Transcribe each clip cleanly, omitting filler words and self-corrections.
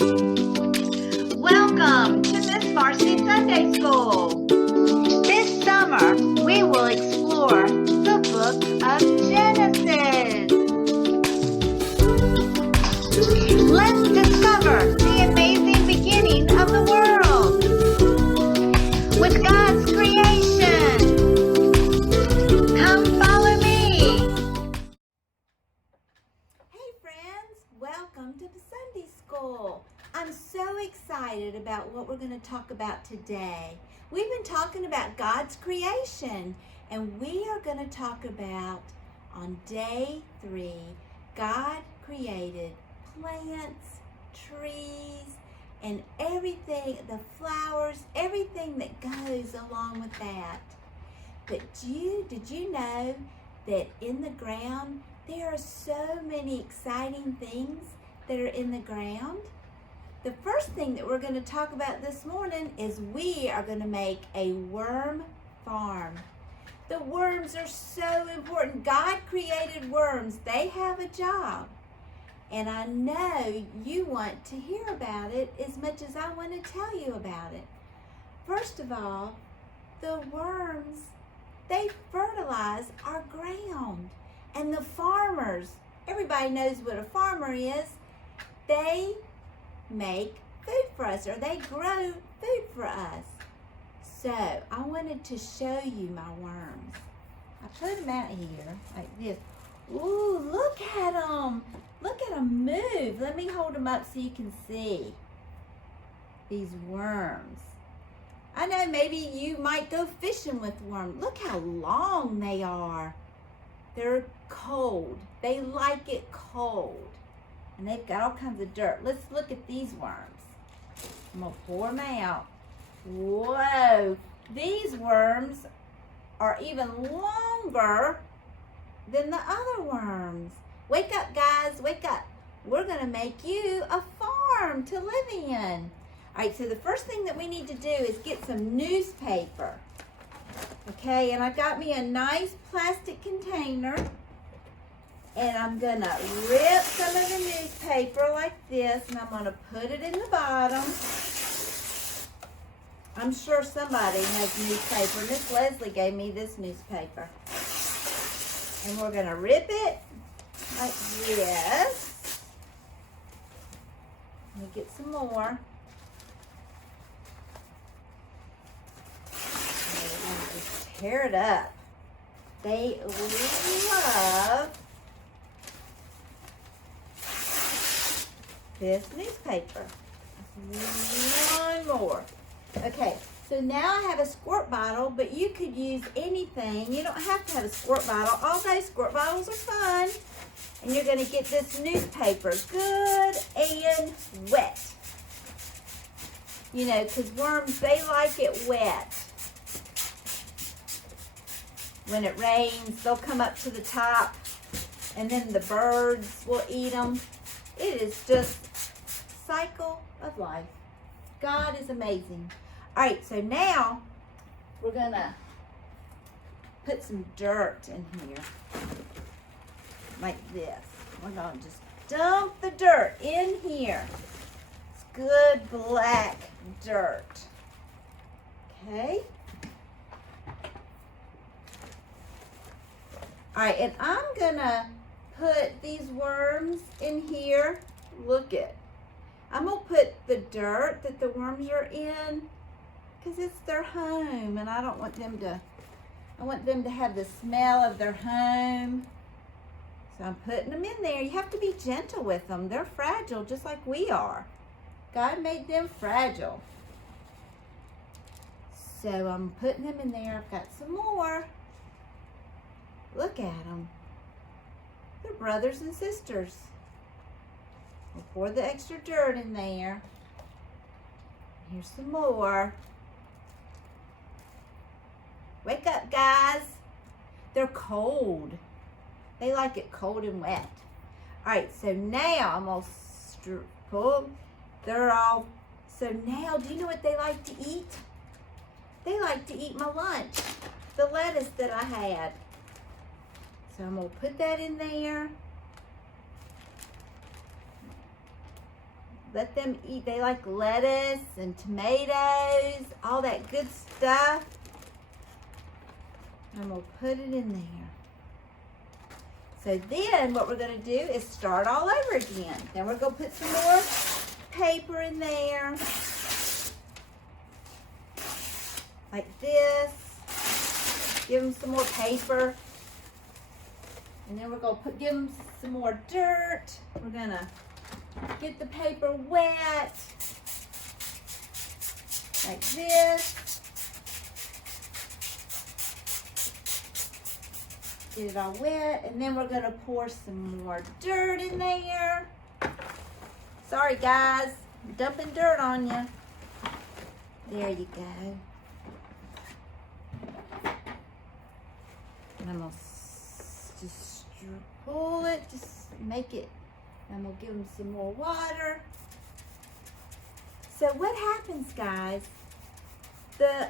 Welcome to Miss Marcy Sunday School. This summer, we will explore the book of Genesis. Let's discover the amazing beginning of the world with God's creation. Come follow me. Hey friends, welcome to the Sunday School. I'm so excited about what we're going to talk about today. We've been talking about God's creation, and we are going to talk about on day 3, God created plants, trees, and everything, the flowers, everything that goes along with that. But did you know that in the ground, there are so many exciting things that are in the ground? The first thing that we're going to talk about this morning is we are going to make a worm farm. The worms are so important. God created worms. They have a job. And I know you want to hear about it as much as I want to tell you about it. First of all, the worms, they fertilize our ground. And the farmers, everybody knows what a farmer is, they make food for us, or they grow food for us. So I wanted to show you my worms. I put them out here like this. Ooh, look at them. Look at them move. Let me hold them up so you can see these worms. I know maybe you might go fishing with worms. Look how long they are. They're cold. They like it cold. And they've got all kinds of dirt. Let's look at these worms. I'm going to pour them out. Whoa. These worms are even longer than the other worms. Wake up, guys. Wake up. We're going to make you a farm to live in. All right, so the first thing that we need to do is get some newspaper. Okay, and I got me a nice plastic container. And I'm going to rip some of the newspaper like this, and I'm going to put it in the bottom. I'm sure somebody has newspaper. Miss Leslie gave me this newspaper. And we're going to rip it like this. Let me get some more. And just tear it up. They love this newspaper. One more. Okay, so now I have a squirt bottle, but you could use anything. You don't have to have a squirt bottle, although squirt bottles are fun. And you're going to get this newspaper good and wet. You know, because worms, they like it wet. When it rains, they'll come up to the top, and then the birds will eat them. It is just cycle of life. God is amazing. All right, so now we're gonna put some dirt in here like this. We're gonna just dump the dirt in here. It's good black dirt. Okay. All right, and I'm gonna put these worms in here. Look it. I'm going to put the dirt that the worms are in because it's their home, and I don't want them to, I want them to have the smell of their home. So I'm putting them in there. You have to be gentle with them. They're fragile just like we are. God made them fragile. So I'm putting them in there. I've got some more. Look at them. They're brothers and sisters. We'll pour the extra dirt in there. Here's some more. Wake up, guys. They're cold. They like it cold and wet. All right, so now I'm going to pull. They're all, so now do you know what they like to eat? They like to eat my lunch, the lettuce that I had. So I'm going to put that in there. let them eat. They like lettuce and tomatoes, all that good stuff. And we'll put it in there. So then what we're going to do is start all over again. Then we're going to put some more paper in there. Like this. Give them some more paper. And then we're going to give them some more dirt. We're going to get the paper wet. Like this. Get it all wet. And then we're going to pour some more dirt in there. Sorry guys, I'm dumping dirt on you. There you go. And I'm going to just pull it, just make it, and we'll give them some more water. So what happens, guys, the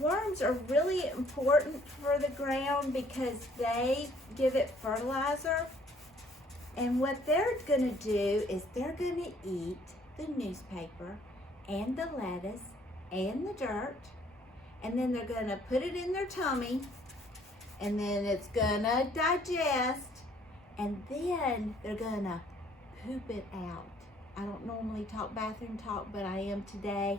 worms are really important for the ground because they give it fertilizer. And what they're going to do is they're going to eat the newspaper and the lettuce and the dirt. And then they're going to put it in their tummy. And then it's going to digest. And then they're going to poop it out. I don't normally talk bathroom talk, but I am today.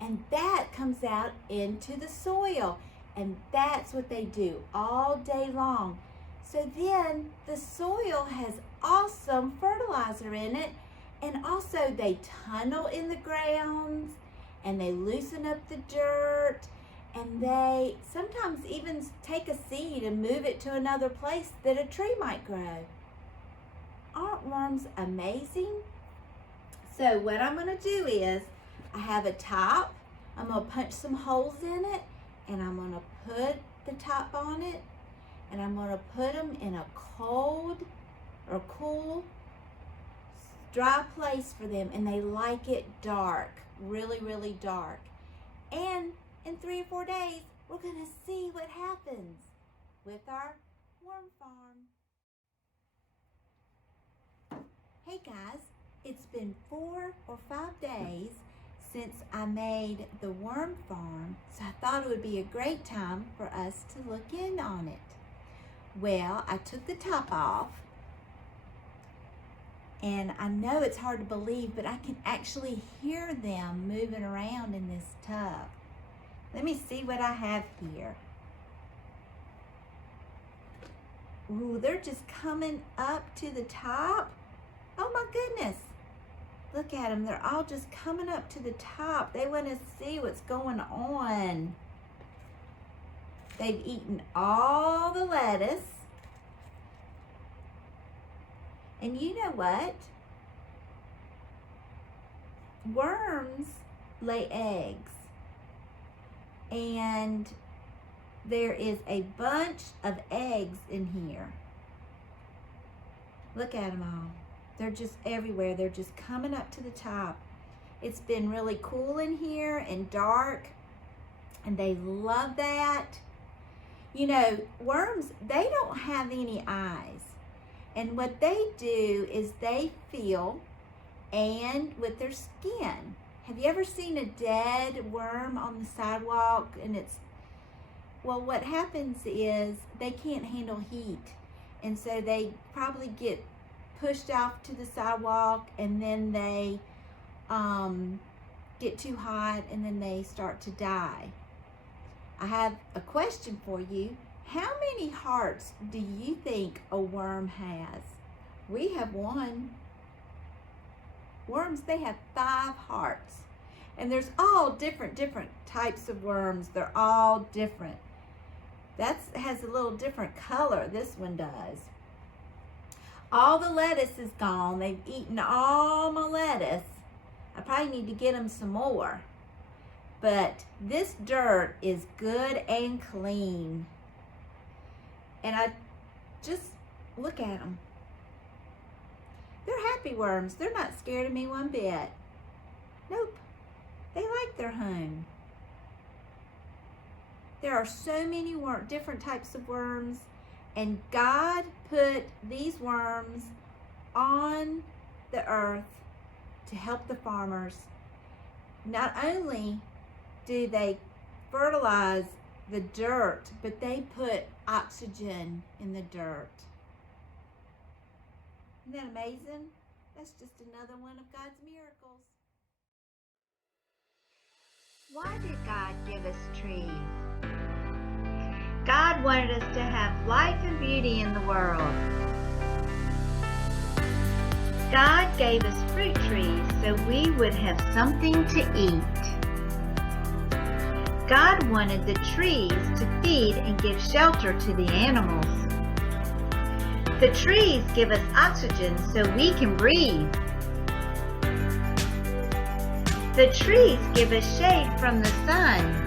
And that comes out into the soil. And that's what they do all day long. So then the soil has awesome fertilizer in it. And also they tunnel in the grounds. And they loosen up the dirt. And they sometimes even take a seed and move it to another place that a tree might grow. Aren't worms amazing? So what I'm going to do is, I have a top. I'm going to punch some holes in it. And I'm going to put the top on it. And I'm going to put them in a cold or cool, dry place for them. And they like it dark, really, really dark. And in 3 or 4 days, we're going to see what happens with our worm farm. Hey guys, it's been 4 or 5 days since I made the worm farm, so I thought it would be a great time for us to look in on it. Well, I took the top off, and I know it's hard to believe, but I can actually hear them moving around in this tub. Let me see what I have here. Ooh, they're just coming up to the top. Oh my goodness. Look at them. They're all just coming up to the top. They want to see what's going on. They've eaten all the lettuce. And you know what? Worms lay eggs. And there is a bunch of eggs in here. Look at them all. They're just everywhere. They're just coming up to the top. It's been really cool in here and dark, and they love that. You know, worms, they don't have any eyes. And what they do is they feel and with their skin. Have you ever seen a dead worm on the sidewalk? And well, what happens is they can't handle heat. And so they probably get pushed off to the sidewalk, and then they get too hot, and then they start to die. I have a question for you. How many hearts do you think a worm has? We have one. Worms, they have 5 hearts. And there's all different types of worms. They're all different. That has a little different color. This one does. All the lettuce is gone. They've eaten all my lettuce. I probably need to get them some more. But this dirt is good and clean. And I just look at them. They're happy worms. They're not scared of me one bit. Nope. They like their home. There are so many different types of worms, and God put these worms on the earth to help the farmers. Not only do they fertilize the dirt, but they put oxygen in the dirt. Isn't that amazing? That's just another one of God's miracles. Why did God give us trees? God wanted us to have life and beauty in the world. God gave us fruit trees so we would have something to eat. God wanted the trees to feed and give shelter to the animals. The trees give us oxygen so we can breathe. The trees give us shade from the sun.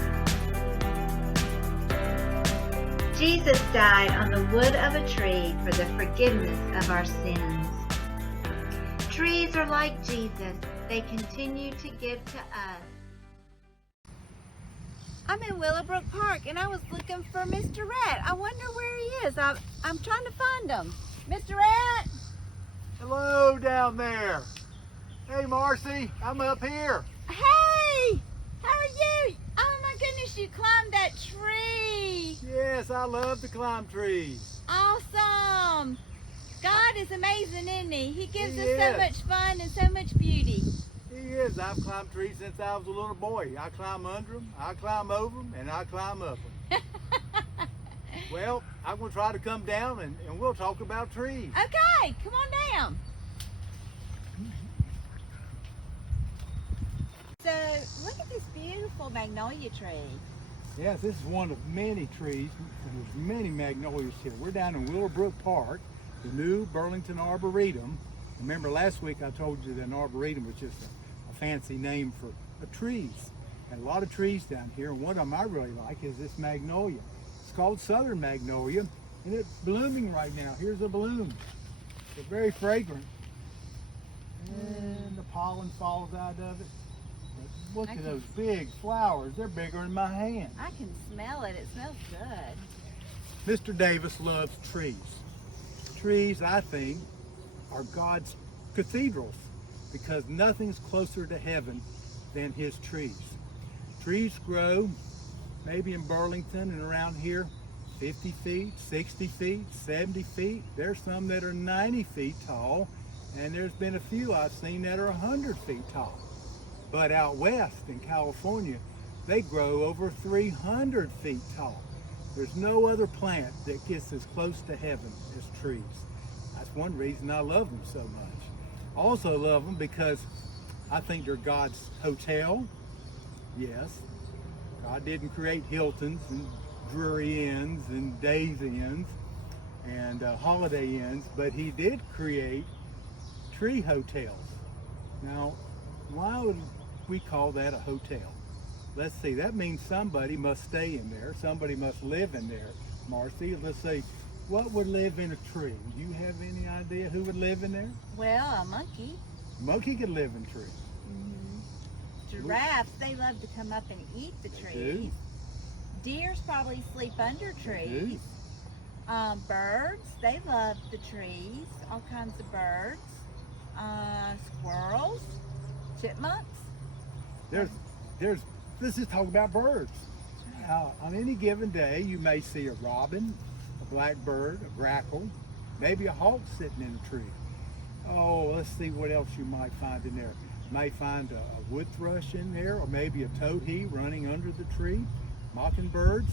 Jesus died on the wood of a tree for the forgiveness of our sins. Trees are like Jesus. They continue to give to us. I'm in Willowbrook Park and I was looking for Mr. Rat. I wonder where he is. I'm trying to find him. Mr. Rat? Hello down there. Hey Marcy, I'm up here. Hey! How are you? Oh my goodness, you climbed that tree. Yes, I love to climb trees. Awesome. God is amazing, isn't he? He gives He us so is. much fun and so much beauty. He is. I've climbed trees since I was a little boy. I climb under them, I climb over them, and I climb up them. Well, I'm going to try to come down and we'll talk about trees. Okay, come on down. So, look at this beautiful magnolia tree. Yes, this is one of many trees. There's many magnolias here. We're down in Willowbrook Park, the new Burlington Arboretum. Remember last week I told you that an arboretum was just a fancy name for trees. And a lot of trees down here, and one of them I really like is this magnolia. It's called Southern Magnolia, and it's blooming right now. Here's a bloom. It's very fragrant. And the pollen falls out of it. But look at those big flowers. They're bigger than my hand. I can smell it. It smells good. Mr. Davis loves trees. Trees, I think, are God's cathedrals because nothing's closer to heaven than his trees. Trees grow maybe in Burlington and around here 50 feet, 60 feet, 70 feet. There's some that are 90 feet tall, and there's been a few I've seen that are 100 feet tall. But out west in California, they grow over 300 feet tall. There's no other plant that gets as close to heaven as trees. That's one reason I love them so much. I also love them because I think they're God's hotel. Yes, God didn't create Hiltons and Drury Inns and Days Inns and Holiday Inns, but he did create tree hotels. Now, why would we call that a hotel? Let's see, that means somebody must stay in there. Somebody must live in there. Marcy, let's see, what would live in a tree? Do you have any idea who would live in there? Well, a monkey. A monkey could live in trees. Giraffes, they love to come up and eat the They trees. do. Deers probably sleep under trees. Birds, they love the trees. All kinds of birds. Squirrels, chipmunks. Let's just talk about birds. On any given day, you may see a robin, a blackbird, a grackle, maybe a hawk sitting in a tree. Oh, let's see what else you might find in there. You may find a wood thrush in there, or maybe a towhee running under the tree. Mockingbirds.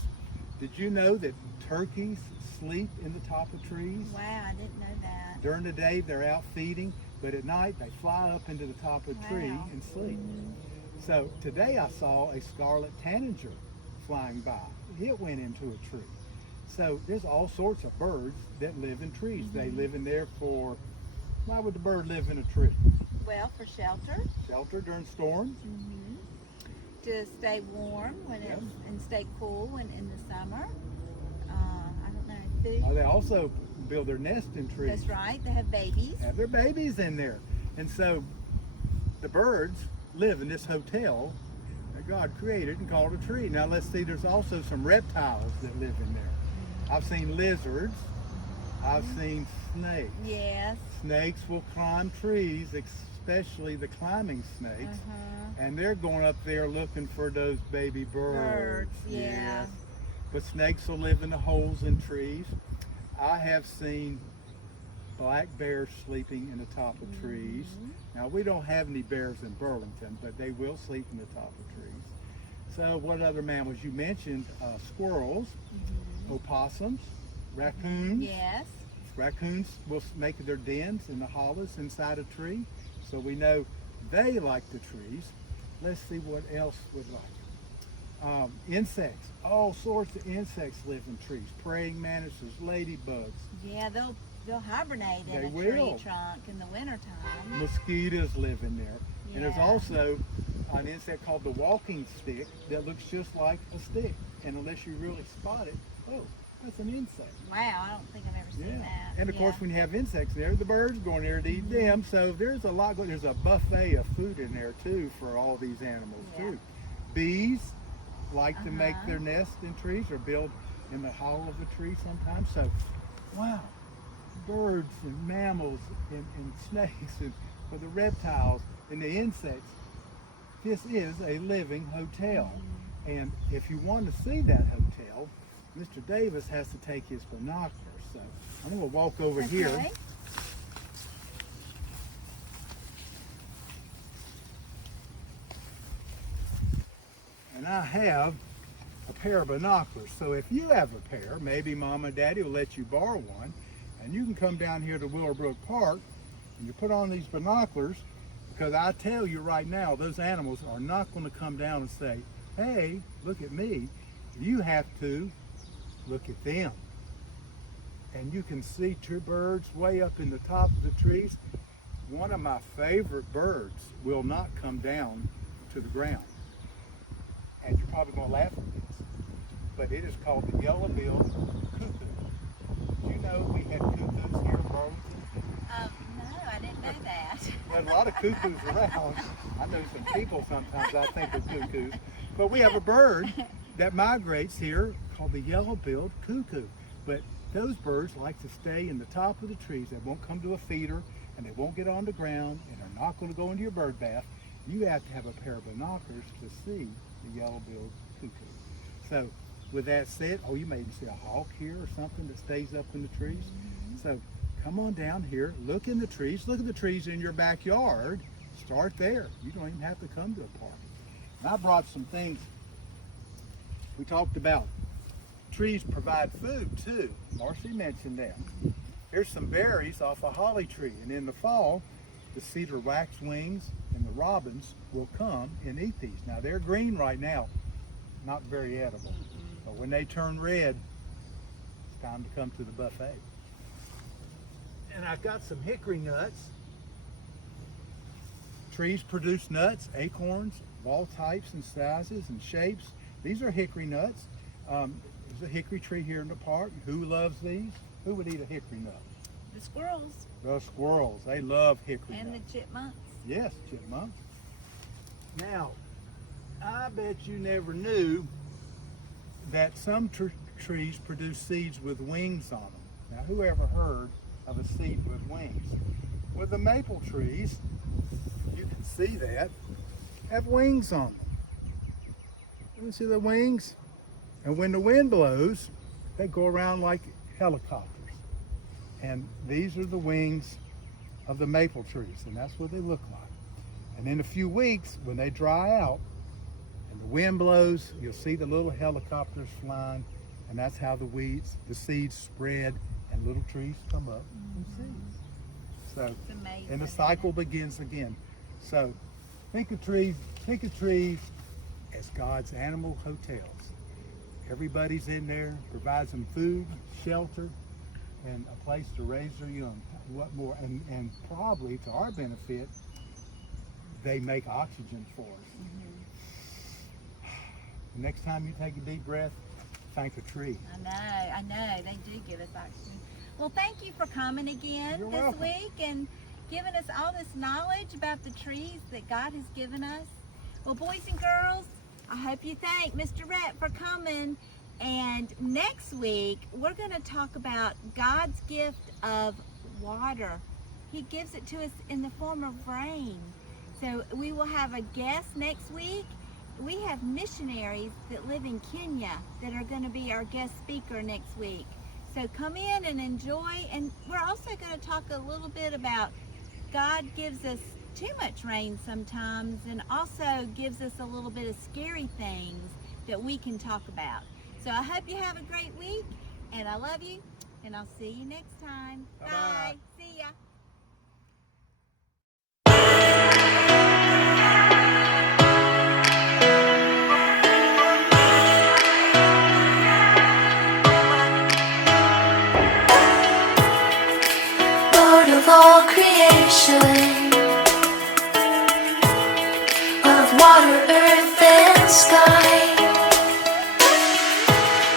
Did you know that turkeys sleep in the top of trees? Wow, I didn't know that. During the day, they're out feeding, but at night, they fly up into the top of a tree Wow. and sleep. So today I saw a scarlet tanager flying by. It went into a tree. So there's all sorts of birds that live in trees. They live in there for, why would the bird live in a tree? Well, for shelter. Shelter during storms. To stay warm when Yes. and stay cool when in the summer. I don't know, food. They also build their nest in trees. That's right, they have babies. Have their babies in there. And so the birds live in this hotel that God created and called a tree. Now let's see, there's also some reptiles that live in there. I've seen lizards. I've seen snakes. Yes. Snakes will climb trees, especially the climbing snakes. And they're going up there looking for those baby birds. Yeah. Yes. But snakes will live in the holes in trees. I have seen black bears sleeping in the top of trees. Now, we don't have any bears in Burlington, but they will sleep in the top of trees. So what other mammals? You mentioned squirrels, opossums, raccoons. Yes. Raccoons will make their dens in the hollows inside a tree. So we know they like the trees. Let's see what else would like. Insects. All sorts of insects live in trees. Praying mantises, ladybugs. Yeah, they'll hibernate in They a will. tree trunk in the wintertime. Mosquitoes live in there. And there's Yeah. also an insect called the walking stick that looks just like a stick. And unless you really spot it, oh, that's an insect. Wow, I don't think I've ever seen that. And of course, when you have insects there, the birds go in there to eat them. So there's a lot going. There's a buffet of food in there too for all these animals too. Bees like to make their nest in trees or build in the hollow of a tree sometimes. So, wow, birds and mammals and snakes and for the reptiles and the insects. This is a living hotel. And if you want to see that hotel, Mr. Davis has to take his binoculars. So I'm going to walk over here. And I have a pair of binoculars. So if you have a pair, maybe Mom and Daddy will let you borrow one. And you can come down here to Willowbrook Park and you put on these binoculars, because I tell you right now, those animals are not going to come down and say, hey, look at me. You have to look at them. And you can see two birds way up in the top of the trees. One of my favorite birds will not come down to the ground. And you're probably going to laugh at this, but it is called the yellow-billed cuckoo. Do you know we had cuckoos here in Burlington? No, I didn't know that. There's a lot of cuckoos around. I know some people sometimes I think of cuckoos. But we have a bird that migrates here called the yellow-billed cuckoo. But those birds like to stay in the top of the trees. They won't come to a feeder, and they won't get on the ground, and they're not going to go into your bird bath. You have to have a pair of binoculars to see the yellow-billed cuckoo. So with that said, oh, you may even see a hawk here or something that stays up in the trees. So come on down here, look in the trees, look at the trees in your backyard. Start there. You don't even have to come to a park. And I brought some things. We talked about trees provide food too. Marcy mentioned that. Here's some berries off a holly tree. And in the fall, the cedar waxwings and the robins will come and eat these. Now they're green right now, not very edible. But when they turn red, it's time to come to the buffet. And I've got some hickory nuts. Trees produce nuts, acorns, of all types and sizes and shapes. These are hickory nuts. There's a hickory tree here in the park. Who loves these? Who would eat a hickory nut? The squirrels. The squirrels. They love hickory And nuts. the chipmunks. Yes, chipmunks. Now, I bet you never knew that some trees produce seeds with wings on them. Now, who ever heard of a seed with wings? Well, the maple trees, you can see that, have wings on them. You see the wings? And when the wind blows, they go around like helicopters. And these are the wings of the maple trees, and that's what they look like. And in a few weeks, when they dry out and the wind blows, you'll see the little helicopters flying, and that's how the seeds spread and little trees come up from seeds. So, It's amazing. and the cycle begins again. So think of trees as God's animal hotels. Everybody's in there, provides them food, shelter, and a place to raise their young. What more? And probably to our benefit, they make oxygen for us. The next time you take a deep breath, thank a tree. I know. They do give us oxygen. Well, thank you for coming again You're this welcome. week and giving us all this knowledge about the trees that God has given us. Well, boys and girls, I hope you thank Mr. Rhett for coming. And next week, we're going to talk about God's gift of water He gives it to us in the form of rain. So we will have a guest next week. We have missionaries that live in Kenya that are going to be our guest speaker next week. So come in and enjoy. And we're also going to talk a little bit about God gives us too much rain sometimes, and also gives us a little bit of scary things that we can talk about. So I hope you have a great week, and I love you, and I'll see you next time. Bye-bye. Bye. See ya. Lord of all creation, of water, earth, and sky,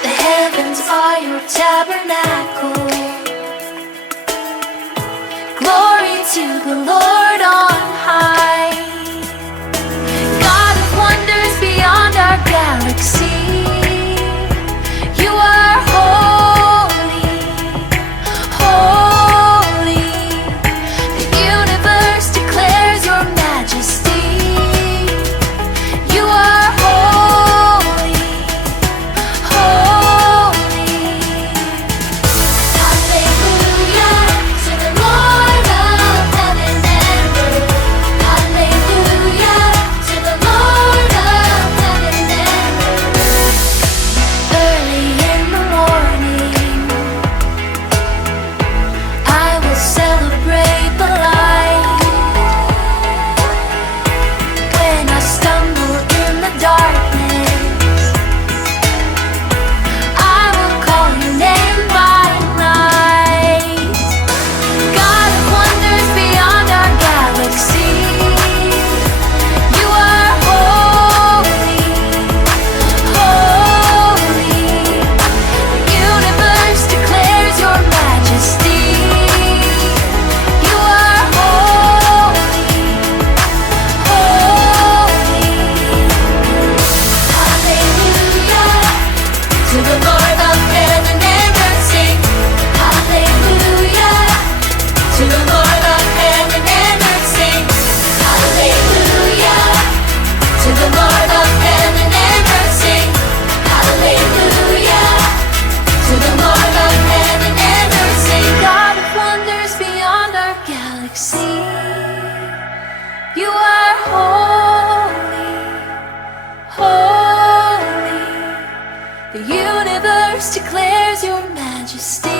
the heavens are your tabernacle. Glory to the Lord on high. God of wonders beyond our galaxy, you are holy, holy. The universe declares your majesty. You are holy, holy. Hallelujah to the Lord of heaven and earth. Hallelujah to the Lord of heaven and earth. Early in the morning, I will celebrate the light. When I stumble in the darkness, I will call your name by night. God of wonders beyond our galaxy, you are holy, holy. The universe declares your majesty. You are holy, holy. Hallelujah to the Lord of heaven and earth. Sing hallelujah to the Lord of heaven and earth. Sing hallelujah to the Lord of heaven and earth. Sing hallelujah to the Lord of heaven and earth. Sing God of wonders beyond our galaxy, you are holy, holy. The universe declares your majesty.